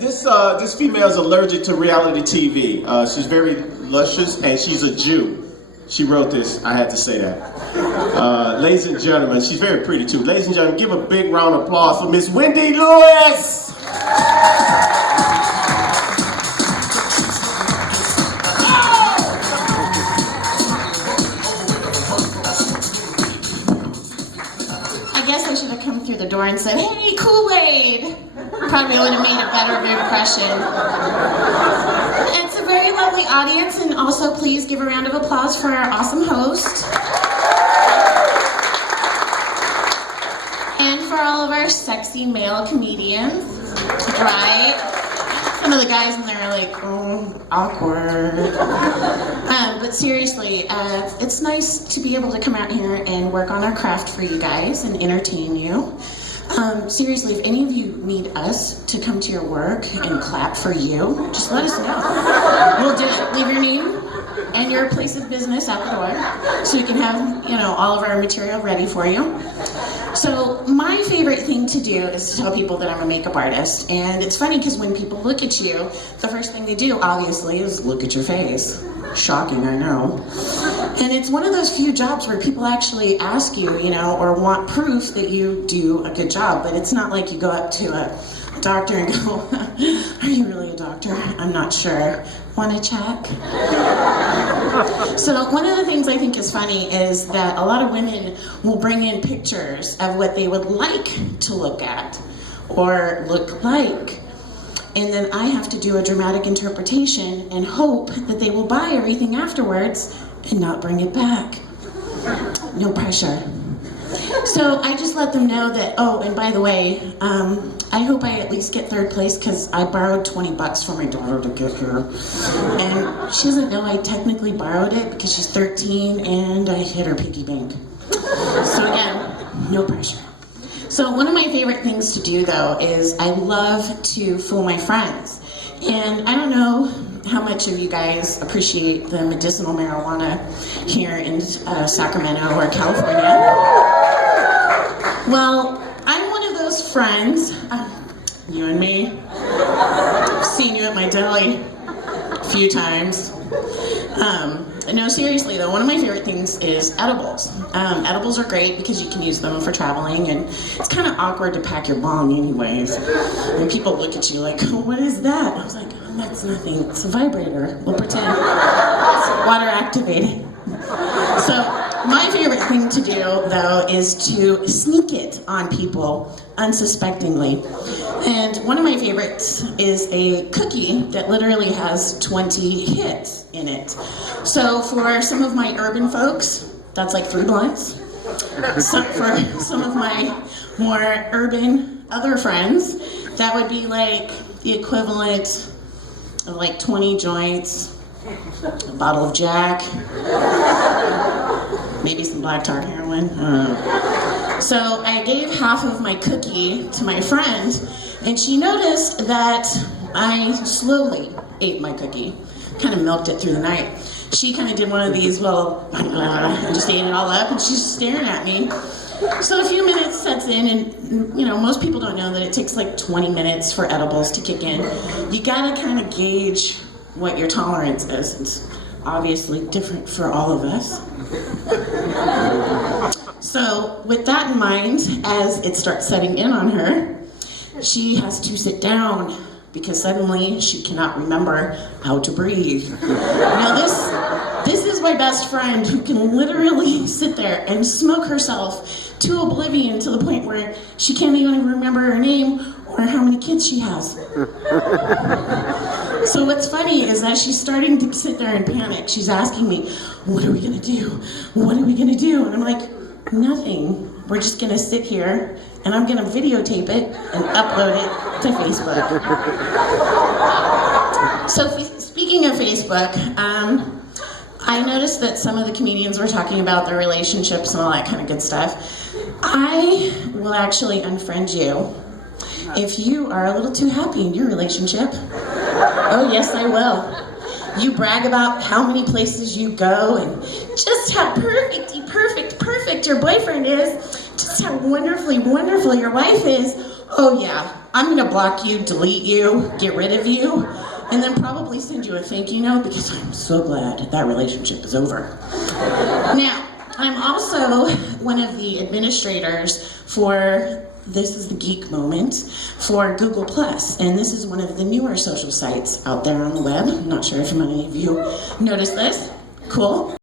this female is allergic to reality TV. She's very luscious, and she's a Jew. She wrote this. I had to say that. Ladies and gentlemen, she's very pretty too. Ladies and gentlemen, give a big round of applause for Miss Wendy Lewis. I guess I should have come through the door and said, "Hey, Kool-Aid." Probably would have made a better impression. It's a very lovely audience, and also please give a round of applause for our awesome host. And for all of our sexy male comedians, right? Some of the guys in there are like, oh, awkward. But seriously, it's nice to be able to come out here and work on our craft for you guys and entertain you. Seriously, if any of you need us to come to your work and clap for you, just let us know. We'll do it. Leave your name and your place of business out the door so we can have, all of our material ready for you. So my favorite thing to do is to tell people that I'm a makeup artist. And it's funny because when people look at you, the first thing they do, obviously, is look at your face. Shocking, I know. And it's one of those few jobs where people actually ask you, or want proof that you do a good job. But it's not like you go up to a doctor and go, "Are you really a doctor? I'm not sure. Want to check?" So one of the things I think is funny is that a lot of women will bring in pictures of what they would like to look at or look like. And then I have to do a dramatic interpretation and hope that they will buy everything afterwards and not bring it back. No pressure. So I just let them know that, oh, and by the way, I hope I at least get third place because I borrowed $20 from my daughter to get here. And she doesn't know I technically borrowed it because she's 13 and I hit her piggy bank. So again, no pressure. So one of my favorite things to do, though, is I love to fool my friends. And I don't know how much of you guys appreciate the medicinal marijuana here in Sacramento or California. Well, I'm one of those friends, you and me. I've seen you at my deli a few times. No, seriously though, one of my favorite things is edibles. Edibles are great because you can use them for traveling, and it's kind of awkward to pack your bong anyways. And people look at you like, "Oh, what is that?" I was like, "Oh, that's nothing. It's a vibrator. We'll pretend it's water activated." So my favorite thing to do though is to sneak it on people unsuspectingly. And one of my favorites is a cookie that literally has 20 hits in it. So for some of my urban folks, that's like 3 blunts. So for some of my more urban other friends, that would be like the equivalent of like 20 joints, a bottle of Jack, maybe some black tar heroin. So I gave half of my cookie to my friend, and she noticed that I slowly ate my cookie, kind of milked it through the night. She kind of did one of these, and just ate it all up, and she's staring at me. So a few minutes sets in, and most people don't know that it takes like 20 minutes for edibles to kick in. You gotta kind of gauge what your tolerance is. It's obviously different for all of us. So with that in mind, as it starts setting in on her, she has to sit down because suddenly she cannot remember how to breathe. Now this is my best friend who can literally sit there and smoke herself to oblivion to the point where she can't even remember her name or how many kids she has. So what's funny is that she's starting to sit there and panic. She's asking me, "What are we gonna do? What are we gonna do?" And I'm like, "Nothing. We're just gonna sit here and I'm gonna videotape it and upload it to Facebook." So speaking of Facebook, I noticed that some of the comedians were talking about their relationships and all that kind of good stuff. I will actually unfriend you if you are a little too happy in your relationship. Oh yes, I will. You brag about how many places you go and just how perfect your boyfriend is, just how wonderfully wonderful your wife is. Oh yeah, I'm gonna block you, delete you, get rid of you, and then probably send you a thank you note because I'm so glad that relationship is over. Now, I'm also one of the administrators for This is the Geek Moment for Google+, and this is one of the newer social sites out there on the web. I'm not sure if many of you noticed this. Cool.